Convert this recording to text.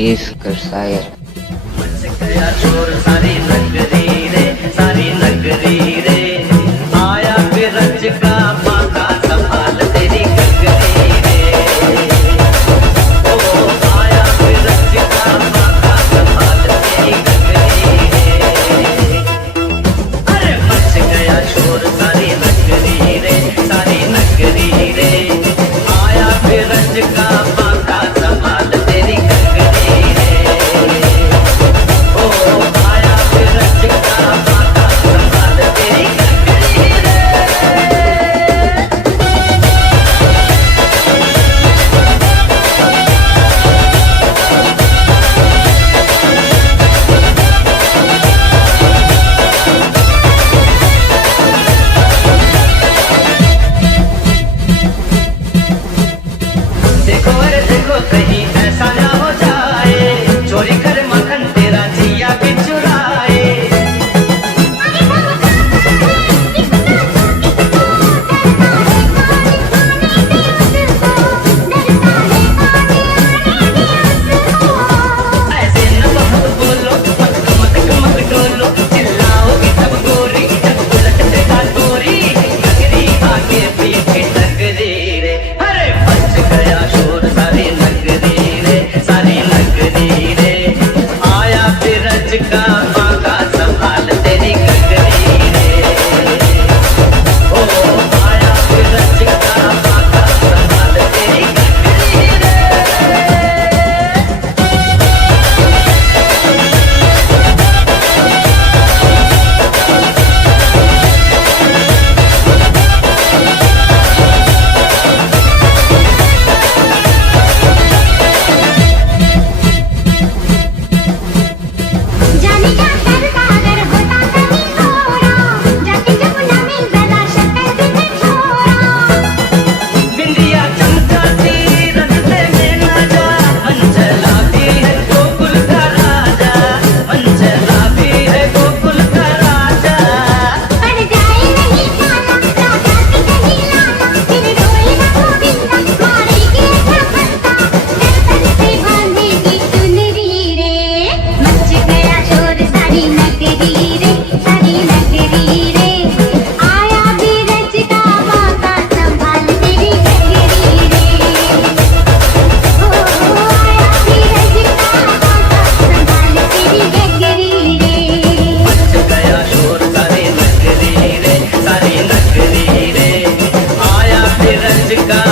पेश कर शायर। सारी नगरी रे, सारी नगरी रे, आया बिरज का बाका संभाल तेरी गगरी रे। ओ आया बिरज का बाका संभाल तेरी गगरी रे। अरे मच गया शोर सारी नगरी रे, सारी नगरी रे, आया बिरज का बाका संभाल तेरी गगरी रे। ओ आया बिरज का बाका संभाल तेरी गगरी रे। देखो अरे देखो कहीं ऐसा ना हो जाए, चोरी कर मक्खन तेरा जिया भी चुराए। ऐसे न बहुत बोलो, मत मत मत डोलो, चिल्लाओगी तब गोरी जब उलट देगा गोरी। नगरी आगे पीछे नगरी रे, अरे मच गया शोर सारी नगरी रे, सारी नगरी रे, आया बिरज का बाका संभाल तेरी गगरी रे। ओ आया बिरज का बाका संभाल तेरी गगरी रे। जाने क्या करता अगर होता कहीं थोड़ा, जाके जमुना में ज़रा शक्कर भी मैं छोड़ा। बिंदिया चमकाती रस्ते में ना जा, मंचला भी है गोकुल का राजा, मंचला भी है गोकुल का राजा। पड़ जाए नहीं खाना राजा की कहीं लाना, फिर रोए ना गोविंदा मारेगी ऐसा फंदा, दर्पण से बांधेगी चुनरी रे। मच गया शोर सारी नगरी रे, सारी नगरी रे, आया बिरज का बाका संभाल तेरी गगरी रे। ओ आया बिरज का बाका संभाल तेरी गगरी रे। मच गया शोर सारी नगरी रे, सारी नगरी रे, आया बिरज का